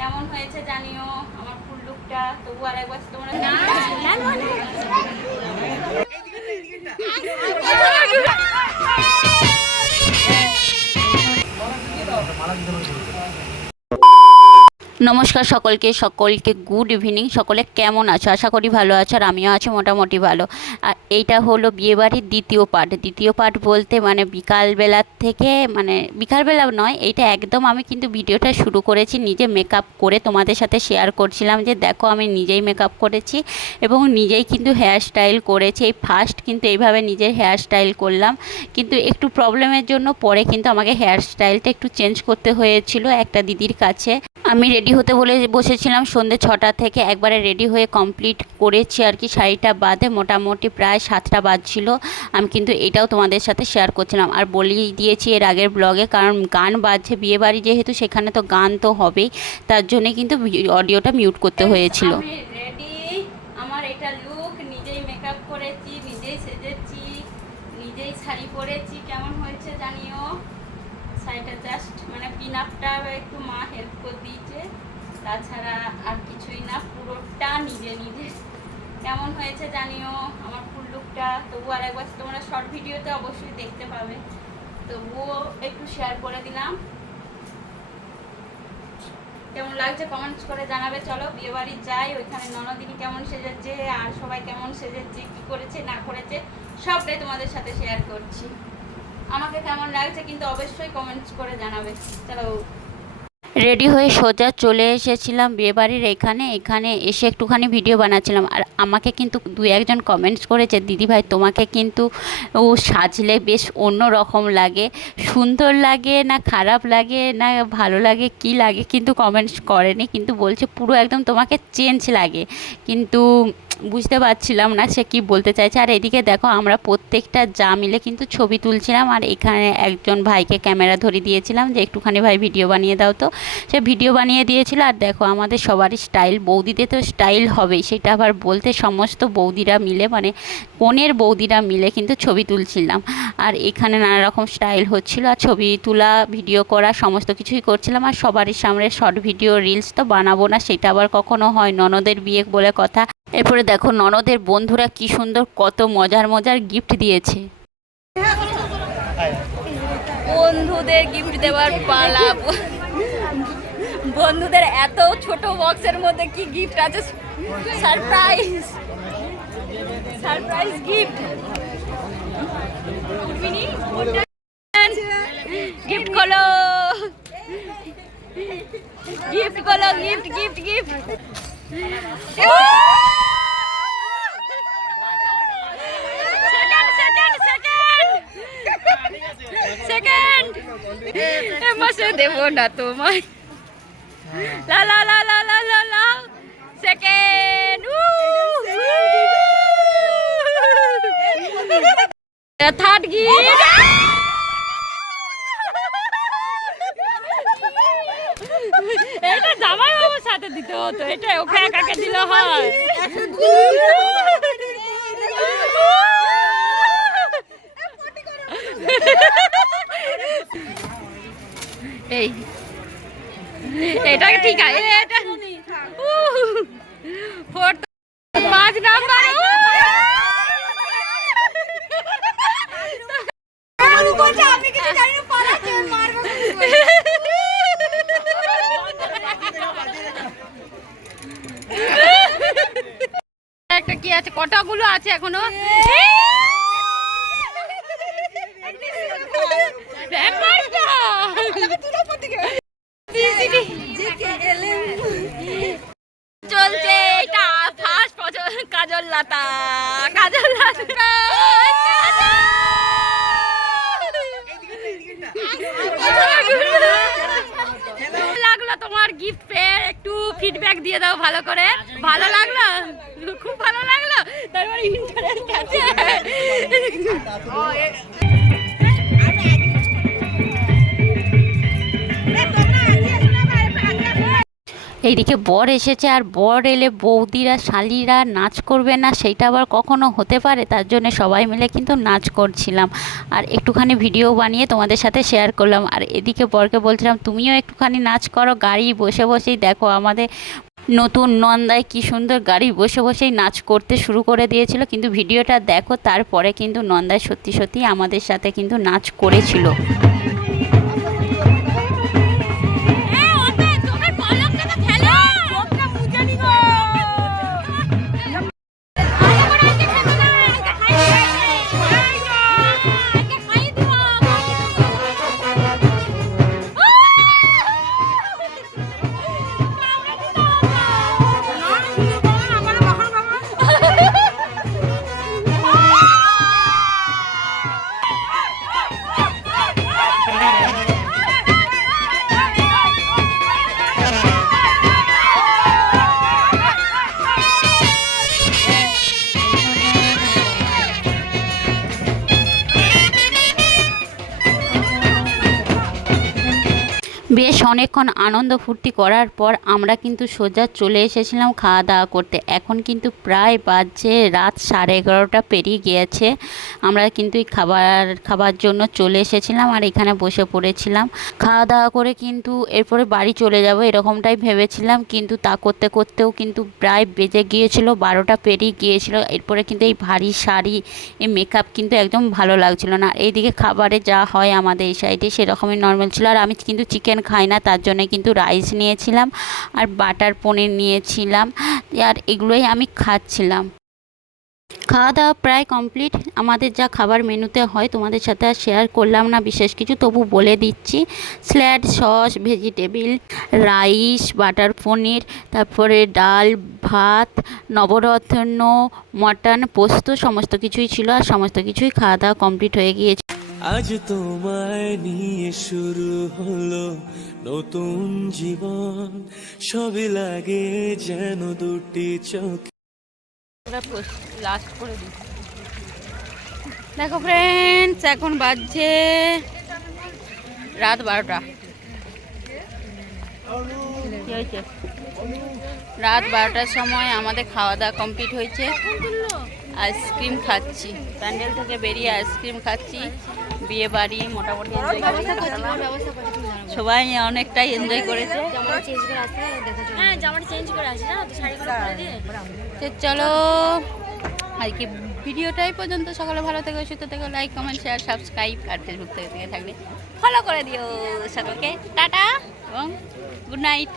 কেমন হয়েছে জানিও আমার ফুল লুকটা। তবু আর একবার তোমরা নমস্কার সকলকে গুড ইভিনিং। সকলে কেমন আছো? আশা করি ভালো আছো, আর আমিও আছি মোটামুটি ভালো। আর এইটা হলো বিয়েবাড়ির দ্বিতীয় পার্ট বলতে মানে বিকালবেলার থেকে, মানে বিকালবেলা নয়, এইটা একদম আমি কিন্তু ভিডিওটা শুরু করেছি নিজে মেকআপ করে, তোমাদের সাথে শেয়ার করছিলাম যে দেখো আমি নিজেই মেকআপ করেছি এবং নিজেই কিন্তু হেয়ার স্টাইল করেছি। এই ফার্স্ট কিন্তু এইভাবে নিজের হেয়ার স্টাইল করলাম, কিন্তু একটু প্রবলেমের জন্য পরে কিন্তু আমাকে হেয়ার স্টাইলটা একটু চেঞ্জ করতে হয়েছিল একটা দিদির কাছে। আমি রেডি হতে বলে বসেছিলাম সন্ধ্যে 6টা থেকে, একবারে রেডি হয়ে কমপ্লিট করেছি আর কি। শাড়িটা বাদে মোটামুটি প্রায় 7টা বাজছিল। আমি কিন্তু এটাও তোমাদের সাথে শেয়ার করছিলাম আর বলেই দিয়েছি এর আগের ব্লগে, কারণ গান বাজছে বিয়েবাড়ি যেহেতু, সেখানে তো গান তো হবেই, তার জন্যে কিন্তু অডিওটা মিউট করতে হয়েছিল। রেডি, আমার এটা লুক, নিজেই মেকআপ করেছি, নিজেই সেজেছি, নিজেই শাড়ি পরেছি। কেমন হয়েছে জানিও। শাড়িটা জাস্ট মানে পিন আপটা একটু মা হেল্প করে দিয়েছে, তাছাড়া আর কিছুই না, পুরোটা নিজে। কেমন হয়েছে জানিও আমার ফুল লুকটা। তবু আর একবার তোমরা শর্ট ভিডিওতে অবশ্যই দেখতে পাবে, তবুও একটু শেয়ার করে দিলাম। কেমন লাগছে কমেন্টস করে জানাবে। চলো বিয়ে বাড়ি যাই, ওইখানে ননদিনী কেমন সেজেছে আর সবাই কেমন সেজেছে, কি করেছে না করেছে সবটাই তোমাদের সাথে শেয়ার করছি। আমাকে কেমন লাগছে কিন্তু অবশ্যই কমেন্টস করে জানাবে। চলো রেডি হয়ে সোজা চলে এসেছিলাম বিয়েবাড়ির এখানে এসে একটুখানি ভিডিও বানাচ্ছিলাম। আর আমাকে কিন্তু 2-1জন কমেন্টস করেছে, দিদিভাই তোমাকে কিন্তু সাজলে বেশ অন্য রকম লাগে, সুন্দর লাগে না খারাপ লাগে না ভালো লাগে কি লাগে, কিন্তু কমেন্টস করেনি, কিন্তু বলছে পুরো একদম তোমাকে চেঞ্জ লাগে। কিন্তু বুঝতে পারছিলাম না সে কি বলতে চাইছে। আর এদিকে দেখো আমরা প্রত্যেকটা যা মিলে কিন্তু ছবি তুলছিলাম, আর এখানে একজন ভাইকে ক্যামেরা ধরে দিয়েছিলাম যে একটুখানি ভাই ভিডিও বানিয়ে দাও, তো সে ভিডিও বানিয়ে দিয়েছিল। আর দেখো আমাদের সবারই স্টাইল, বৌদিদের তো স্টাইল হবেই, সেটা আবার বলতে সমস্ত বৌদিরা মিলে মানে কনের বৌদিরা মিলে কিন্তু ছবি তুলছিলাম। আর এখানে নানা রকম স্টাইল হচ্ছিল, আর ছবি তোলা ভিডিও করা সমস্ত কিছুই করছিলাম। আর সবারই সামনে শর্ট ভিডিও রিলস তো বানাবো না, সেটা আবার কখনো হয়, ননদের বিয়ে বলে কথা। এরপরে দেখো ননদের বন্ধুরা কি সুন্দর কত মজার গিফট দিয়েছে। বন্ধুদের গিফট দেওয়ার পালা। বন্ধুদের এত ছোট বক্সের মধ্যে কি গিফট আছে, সারপ্রাইজ গিফট। গিফট খোলো, গিফট। সেকেন্ড মাসে দেব না তোমায়, লা লা লা লা লা লা লা সেকেন্ড। থার্ড গিফট, এটা জামাই বাবুর সাথে দিতে হতো, এটা ওকে একাকে দিলে হয়। এই এটা ঠিক আছে, এটা 5 নাম্বার। একটা কি আছে, কটাগুলো আছে এখনো। চলছে এটা ফার্স্ট কাজল লতা লাগলো তোমার গিফট পেয়ে, একটু ফিডব্যাক দিয়ে দাও ভালো করে। ভালো লাগলো, খুব ভালো লাগলো, তারপরে ইন্টারেস্ট আছে। এইদিকে বর এসেছে, আর বর এলে বৌদিরা শালিরা নাচ করবে না সেইটা আবার কখনো হতে পারে? তার জন্য সবাই মিলে কিন্তু নাচ করছিলাম, আর একটুখানি ভিডিও বানিয়ে তোমাদের সাথে শেয়ার করলাম। আর এদিকে বরকে বলছিলাম তুমিও একটুখানি নাচ করো, গাড়ি বসে বসেই দেখো আমাদের নতুন নন্দায় কি সুন্দর গাড়ি বসে বসেই নাচ করতে শুরু করে দিয়েছিল। কিন্তু ভিডিওটা দেখো, তারপরে কিন্তু নন্দায় সত্যি সত্যি আমাদের সাথে কিন্তু নাচ করেছিল। বেশ অনেকক্ষণ আনন্দ ফুর্তি করার পর আমরা কিন্তু সোজা চলে এসেছিলাম খাওয়া দাওয়া করতে। এখন কিন্তু প্রায় বাজে রাত 11:30 পেরিয়ে গিয়েছে। আমরা কিন্তু এই খাবার জন্য চলে এসেছিলাম, আর এখানে বসে পড়েছিলাম। খাওয়া দাওয়া করে কিন্তু এরপরে বাড়ি চলে যাব এরকমটাই ভেবেছিলাম, কিন্তু তা করতে করতেও কিন্তু প্রায় বেজে গিয়েছিল 12টা পেরিয়ে গিয়েছিল। এরপরে কিন্তু এই ভারী শাড়ি, এই মেকআপ কিন্তু একদম ভালো লাগছিল না। এইদিকে খাবারে যা হয় আমাদের এই সাইডে সেরকমই নর্মাল ছিল, আর আমি কিন্তু চিকেন খাই না, তার জন্য কিন্তু রাইস নিয়েছিলাম আর বাটার পনির নিয়েছিলাম, আর এগুলোই আমি খাচ্ছিলাম। খাওয়া দাওয়া প্রায় কমপ্লিট। আমাদের যা খাবার মেনুতে হয় তোমাদের সাথে আর শেয়ার করলাম না বিশেষ কিছু, তবু বলে দিচ্ছি। Salad, sauce, vegetable, rice, butter paneer, তারপরে ডাল, ভাত, নবরত্ন, মটন, পোস্ত, সমস্ত কিছুই ছিল, আর সমস্ত কিছুই খাওয়া দাওয়া কমপ্লিট হয়ে গিয়েছে। আজ তোমায় নিয়ে শুরু হলো নতুন জীবন, সবে লাগে যেন দুটি চোখ। লাস্ট করে দিই। দেখো ফ্রেন্ডস, এখন বাজছে রাত 12টা। কি হয়েছে? রাত 12টার সময় আমাদের খাওয়া দাওয়া কমপ্লিট হয়েছে। আইসক্রিম খাচ্ছি, প্যান্ডেল থেকে বেরিয়ে আইসক্রিম খাচ্ছি। বিয়ে বাড়ি মোটামুটি সবাই অনেকটাই এনজয় করেছে। চলো আর কি, ভিডিওটাই পর্যন্ত। সকালে ভালো থেকো, সুস্থ থেকো, লাইক, কমেন্ট, শেয়ার, সাবস্ক্রাইব, আর ফেসবুক থেকে থাকলে ফলো করে দিও। সকলকে টাটা এবং গুড নাইট।